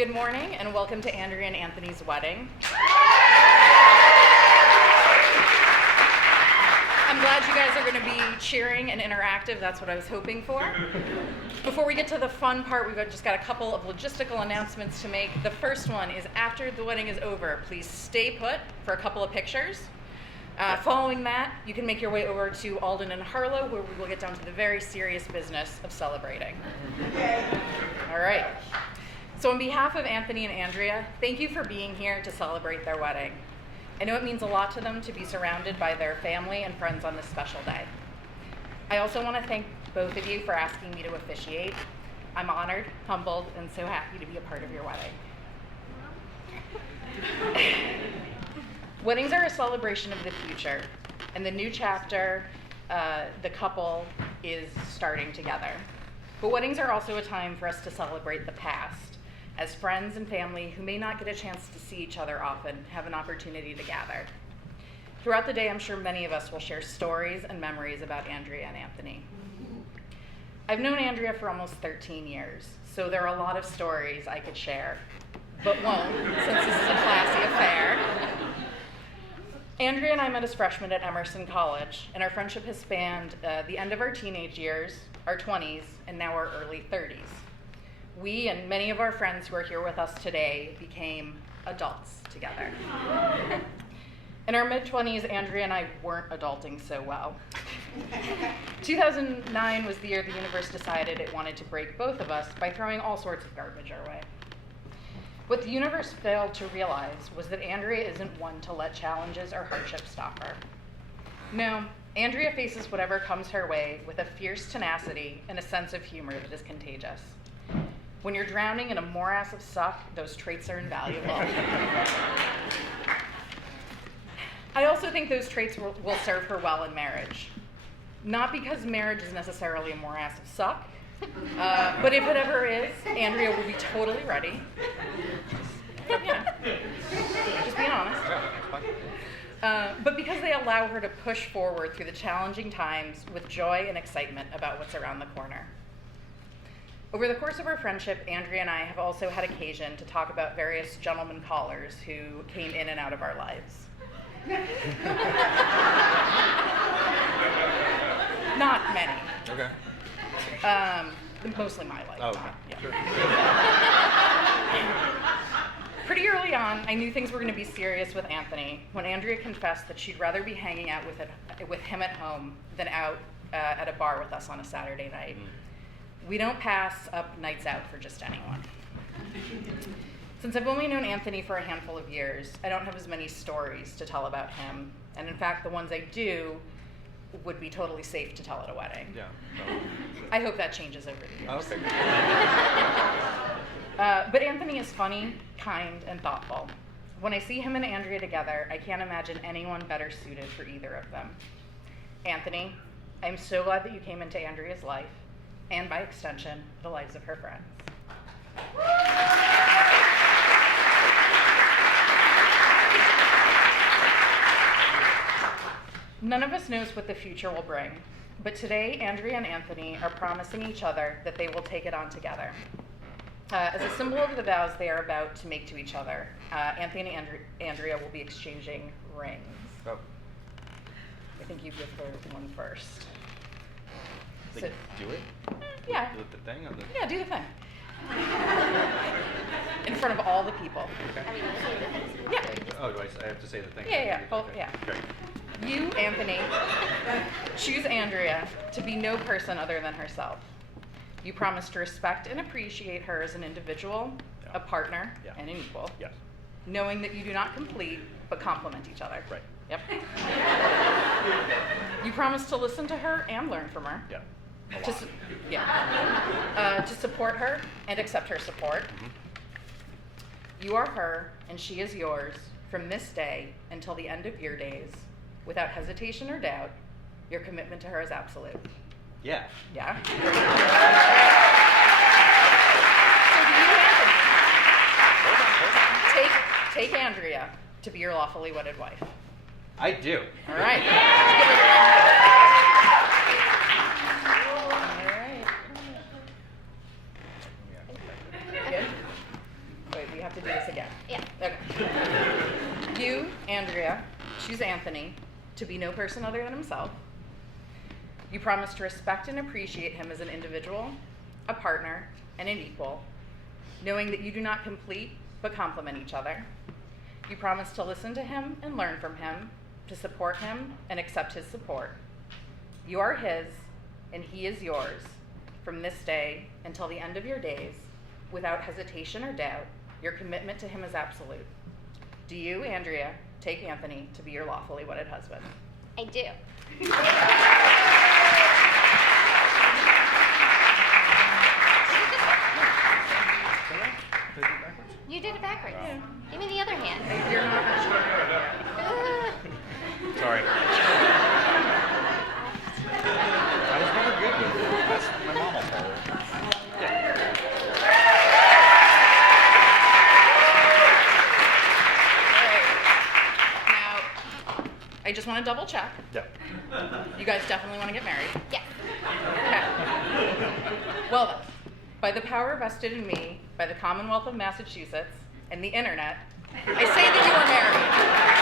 Good morning and welcome to Andrea and Anthony's wedding. I'm glad you guys are going to be cheering and interactive. That's what I was hoping for. Before we get to the fun part, we've just got a couple of logistical announcements to make. The first one is after the wedding is over, please stay put for a couple of pictures. Following that, you can make your way over to Alden and Harlow, where we will get down to the very serious business of celebrating. All right. So on behalf of Anthony and Andrea, thank you for being here to celebrate their wedding. I know it means a lot to them to be surrounded by their family and friends on this special day. I also want to thank both of you for asking me to officiate. I'm honored, humbled, and so happy to be a part of your wedding. Weddings are a celebration of the future, and the new chapter the couple is starting together. But weddings are also a time for us to celebrate the past, as friends and family who may not get a chance to see each other often have an opportunity to gather. Throughout the day, I'm sure many of us will share stories and memories about Andrea and Anthony. I've known Andrea for almost 13 years, so there are a lot of stories I could share, but won't, since this is a classy affair. Andrea and I met as freshmen at Emerson College, and our friendship has spanned the end of our teenage years, our 20s, and now our early 30s. We and many of our friends who are here with us today became adults together. In our mid-20s, Andrea and I weren't adulting so well. 2009 was the year the universe decided it wanted to break both of us by throwing all sorts of garbage our way. What the universe failed to realize was that Andrea isn't one to let challenges or hardships stop her. No, Andrea faces whatever comes her way with a fierce tenacity and a sense of humor that is contagious. When you're drowning in a morass of suck, those traits are invaluable. I also think those traits will serve her well in marriage. Not because marriage is necessarily a morass of suck, but if it ever is, Andrea will be totally ready. Just being honest. But because they allow her to push forward through the challenging times with joy and excitement about what's around the corner. Over the course of our friendship, Andrea and I have also had occasion to talk about various gentlemen callers who came in and out of our lives. Not many. Okay. Mostly my life. Oh, okay. Yeah. Sure. Pretty early on, I knew things were going to be serious with Anthony when Andrea confessed that she'd rather be hanging out with him at home than out at a bar with us on a Saturday night. We don't pass up nights out for just anyone. Since I've only known Anthony for a handful of years, I don't have as many stories to tell about him. And in fact, the ones I do would be totally safe to tell at a wedding. Yeah. I hope that changes over the years. Okay. But Anthony is funny, kind, and thoughtful. When I see him and Andrea together, I can't imagine anyone better suited for either of them. Anthony, I'm so glad that you came into Andrea's life, and by extension, the lives of her friends. None of us knows what the future will bring, but today, Andrea and Anthony are promising each other that they will take it on together. As a symbol of the vows they are about to make to each other, Anthony and Andrea will be exchanging rings. Oh. I think you give her one first. Like, So, do it? yeah. Do the thing? Or the... Yeah, do the thing. In front of all the people. Okay. Yeah. Oh, I have to say the thing? Yeah, both, Okay. yeah. Great. You, Anthony, choose Andrea to be no person other than herself. You promise to respect and appreciate her as an individual, Yeah. a partner, Yeah. and an equal, Yes. knowing that you do not complete but complement each other. Right. Yep. You promise to listen to her and learn from her. Yeah. A To, lot. to support her and accept her support. Mhm. You are her and she is yours from this day until the end of your days, without hesitation or doubt. Your commitment to her is absolute. Yeah. Yeah? So do you, Anthony, take Andrea to be your lawfully wedded wife. I do. All right. Let's give her a round. All right. Good? Andrea, choose Anthony to be no person other than himself. You promise to respect and appreciate him as an individual, a partner, and an equal, knowing that you do not complete but complement each other. You promise to listen to him and learn from him, to support him and accept his support. You are his, and he is yours, from this day until the end of your days, without hesitation or doubt. Your commitment to him is absolute. Do you, Andrea, take Anthony to be your lawfully wedded husband? I do. You did it backwards. Yeah. Give me the other hand. You're not Sorry. I was never good with it. That's my mom will follow. All right. Now, I just want to double check. Yeah. You guys definitely want to get married. Yes. Okay. Well then, by the power vested in me by the Commonwealth of Massachusetts and the internet, I say that you are married.